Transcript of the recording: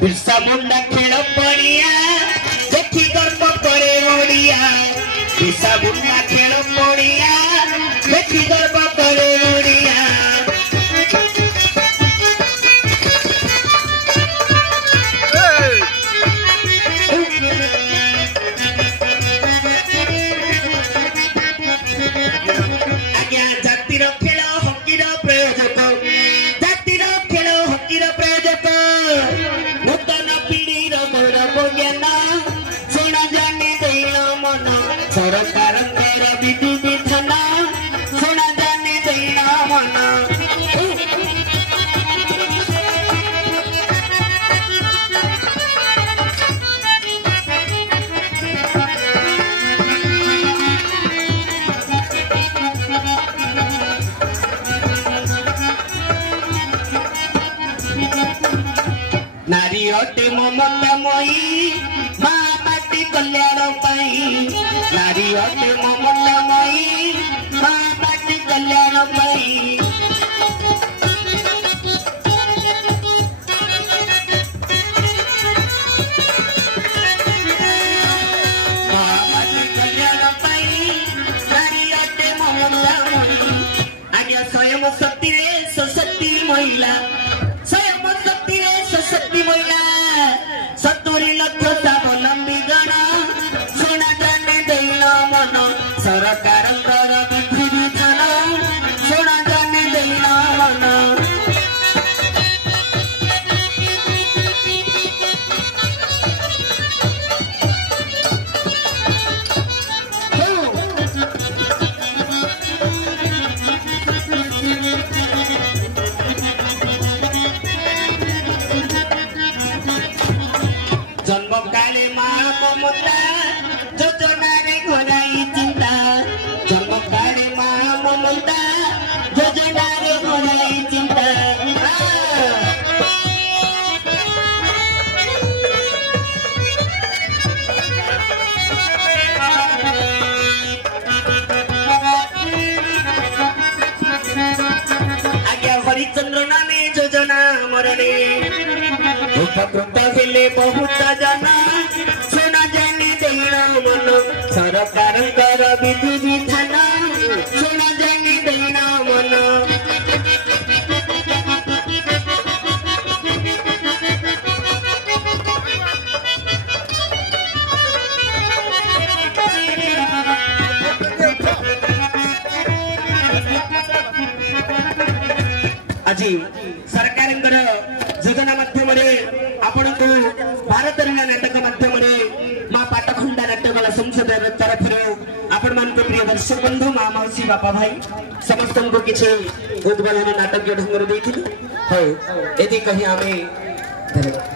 बिरसा मुंडा खेल पड़िया देखी गर्व करे ओडिया बिरसा मुंडा खेल पड़िया देखी गर्व करे ओडिया आज्ञा जातिर खेल हकीर प्रयोजक जातिर खेल हकीर प्रयोजक नूतन पीढ़ीर गौरव ज्ञान शुण जाने देन मन सरकार विधि विधान शुण जाने देन मन नारी अटे ममतामयी माँ माटी कल्याण पाई नारी अटे ममतामयी माँ माटी कल्याण पाई माँ माटी कल्याण पाई नारी अटे ममतामयी आज्ञा स्वयं शक्ति रे सशक्ति महिला शक्ति महिला 70 लाख स्वावलंबी गण शुण जाने देन मन सरकार विधि विधान शुण जाने देन मन जन्म काले माँ ममता योजना रे घोराई चिंता जन्म काले माँ ममता योजना रे घोराई चिंता आज्ञा हरिचंद्र नामे योजना मरणे उपकृत हेले बहुत जना शुण जाने देन मन सरकार विधि विधान शुण जाने देन मन आज सरकार योजना माध्यम आपण को भारत रंगा नाटक माध्यम माँ पाटखंडा नाट्यकला संसद तरफ आपण मान प्रिय दर्शक बंधु माँ मौसी बापा भाई समस्त को किसी उद्बोधन नाटक ढंग देखी ये कही आम